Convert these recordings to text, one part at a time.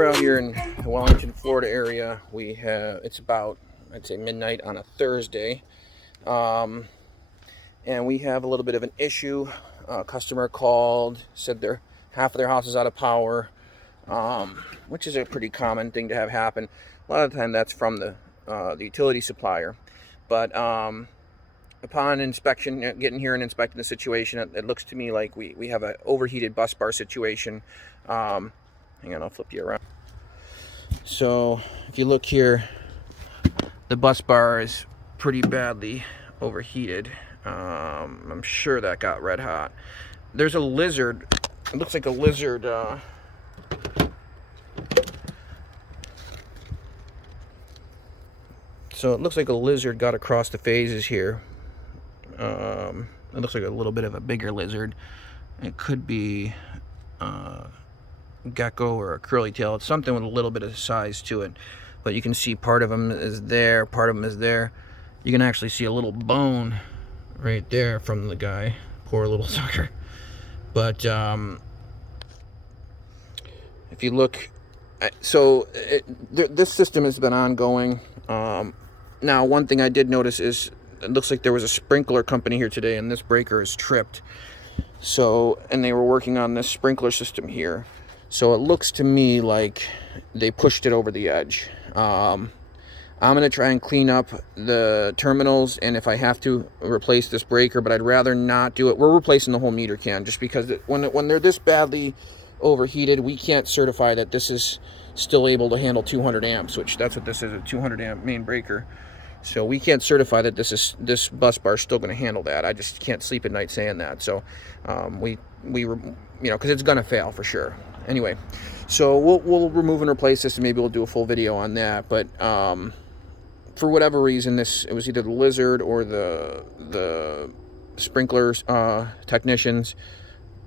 we're out here in the Wellington, Florida area. It's about, I'd say, midnight on a Thursday. And we have a little bit of an issue. A customer called, said half of their house is out of power, which is a pretty common thing to have happen. A lot of the time that's from the utility supplier. But upon inspection, getting here and inspecting the situation, it looks to me like we have an overheated bus bar situation. Hang on, I'll flip you around. So if you look here, the bus bar is pretty badly overheated. I'm sure that got red hot. There's a lizard. It looks like a lizard. So it looks like a lizard got across the phases here. It looks like a little bit of a bigger lizard. It could be gecko or a curly tail. It's something with a little bit of size to it, but you can see part of them is there, part of them is there. You can actually see a little bone right there from the guy. Poor little sucker. But if you look, this system has been ongoing. Now, one thing I did notice is it looks like there was a sprinkler company here today, and this breaker is tripped. And they were working on this sprinkler system here. So it looks to me like they pushed it over the edge. I'm going to try and clean up the terminals, and if I have to, replace this breaker, but I'd rather not do it. We're replacing the whole meter can, just because when they're this badly overheated, we can't certify that this is still able to handle 200 amps, which that's what this is, a 200 amp main breaker. So we can't certify that this bus bar is still going to handle that. I just can't sleep at night saying that. So because it's going to fail for sure. Anyway, so we'll remove and replace this, and maybe we'll do a full video on that. But for whatever reason, it was either the lizard or the sprinklers technicians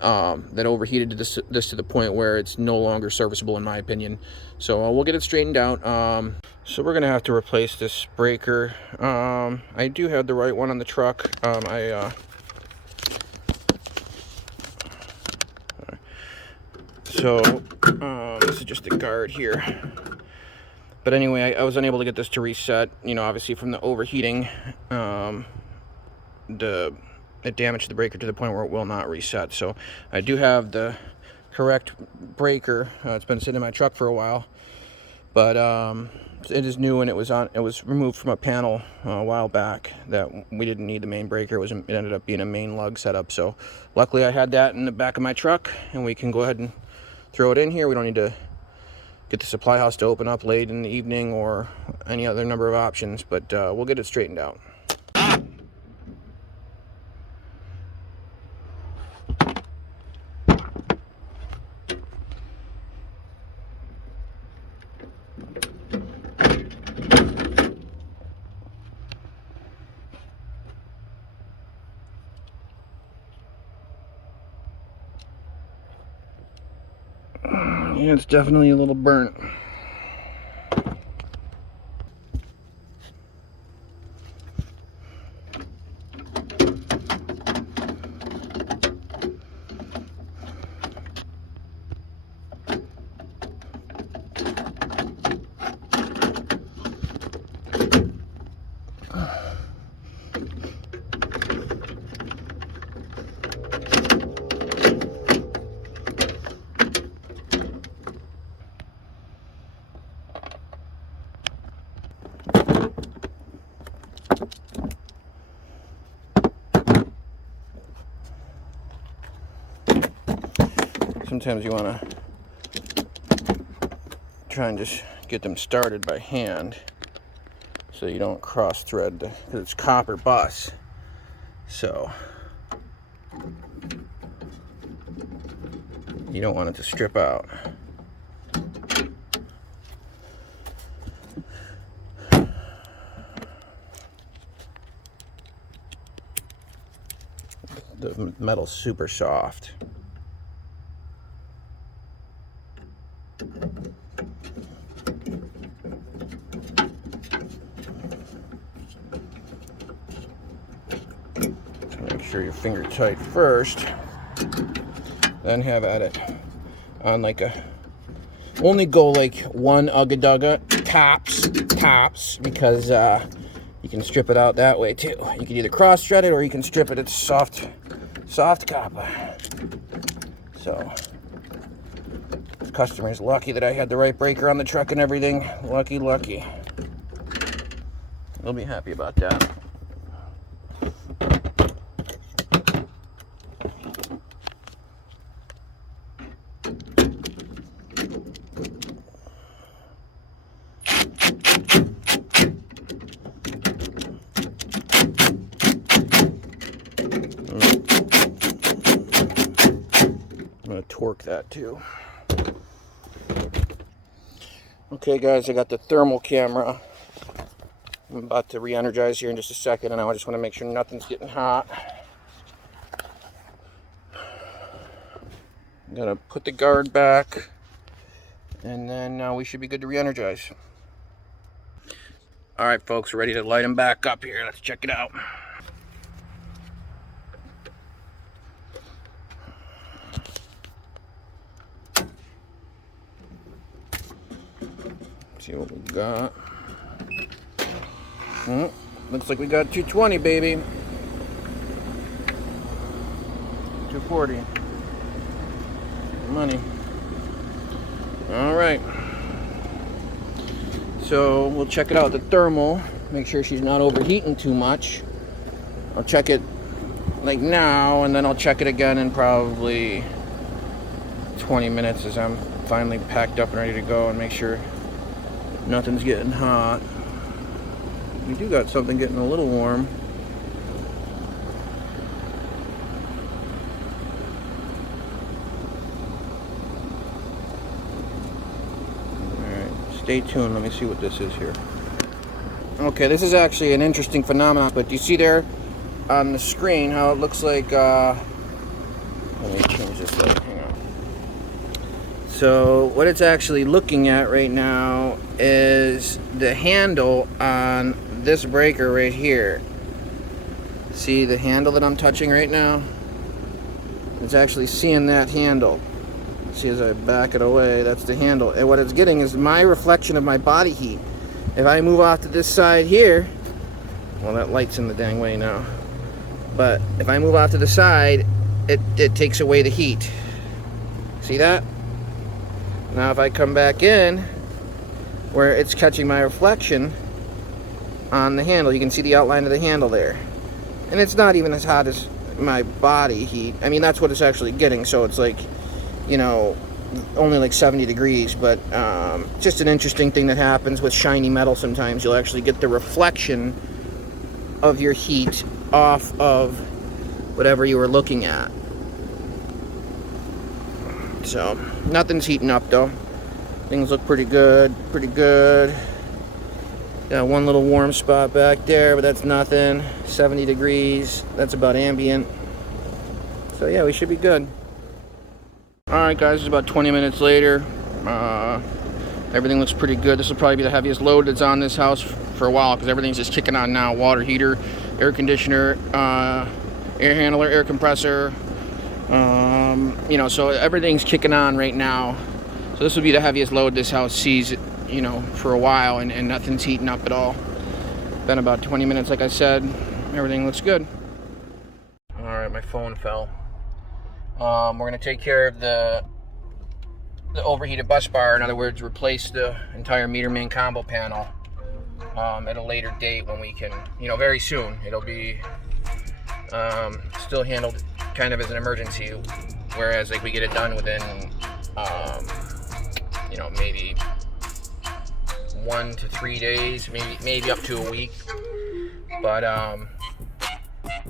that overheated this to the point where it's no longer serviceable, in my opinion. So we'll get it straightened out. So we're gonna have to replace this breaker. I do have the right one on the truck. This is just a guard here. But anyway, I was unable to get this to reset. Obviously from the overheating, it damaged the breaker to the point where it will not reset. So I do have the correct breaker. It's been sitting in my truck for a while, but it is new, and it was removed from a panel a while back that we didn't need the main breaker. It ended up being a main lug setup. So luckily I had that in the back of my truck, and we can go ahead and throw it in here. We don't need to get the supply house to open up late in the evening or any other number of options, but we'll get it straightened out. Yeah, it's definitely a little burnt. Sometimes you want to try and just get them started by hand so you don't cross thread, because it's copper bus. So you don't want it to strip out. The metal's super soft. Make sure your finger tight first, then have at it on like a only go like one ugga tops, because you can strip it out that way too. You can either cross thread it or you can strip it. It's soft copper. So the customer's lucky that I had the right breaker on the truck and everything. Lucky. They'll be happy about that. I'm going to torque that too. Okay guys, I got the thermal camera. I'm about to re-energize here in just a second, and I just want to make sure nothing's getting hot. I'm going to put the guard back, and then we should be good to re-energize. Alright folks, we're ready to light them back up here. Let's check it out. See what we got. Looks like we got 220, baby. 240. Money. Alright. So we'll check it out, the thermal. Make sure she's not overheating too much. I'll check it like now, and then I'll check it again in probably 20 minutes as I'm finally packed up and ready to go, and make sure nothing's getting hot. We do got something getting a little warm. Alright, stay tuned. Let me see what this is here. Okay, this is actually an interesting phenomenon, but do you see there on the screen how it looks like, let me change this light, hang on. So what it's actually looking at right now is the handle on this breaker right here. See the handle that I'm touching right now? It's actually seeing that handle. See, as I back it away, that's the handle. And what it's getting is my reflection of my body heat. If I move off to this side here, well, that light's in the dang way now. But if I move off to the side, it takes away the heat. See that? Now if I come back in, where it's catching my reflection on the handle, you can see the outline of the handle there. And it's not even as hot as my body heat. I mean, that's what it's actually getting, so it's like, you know, only like 70 degrees, but just an interesting thing that happens with shiny metal sometimes. You'll actually get the reflection of your heat off of whatever you were looking at. So, nothing's heating up though. Things look pretty good, Got one little warm spot back there, but that's nothing. 70 degrees, that's about ambient. So yeah, we should be good. Alright guys, it's about 20 minutes later. Everything looks pretty good. This will probably be the heaviest load that's on this house for a while, because everything's just kicking on now. Water heater, air conditioner, air handler, air compressor. You know, so everything's kicking on right now. So this will be the heaviest load this house sees, you know, for a while, and nothing's heating up at all. Been about 20 minutes, like I said. Everything looks good. Alright, my phone fell. We're going to take care of the overheated bus bar. In other words, replace the entire meter main combo panel at a later date, when we can, you know, very soon. It'll be still handled kind of as an emergency, whereas like we get it done within you know, maybe 1 to 3 days, maybe up to a week. But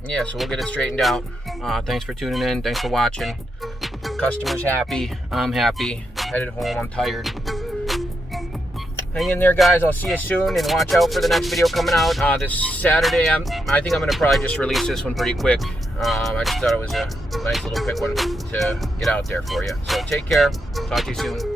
yeah, so we'll get it straightened out. Thanks for tuning in, thanks for watching. Customer's happy, I'm happy. Headed home, I'm tired. Hang in there guys, I'll see you soon, and watch out for the next video coming out this Saturday. I think I'm going to probably just release this one pretty quick. I just thought it was a nice little quick one to get out there for you. So take care, talk to you soon.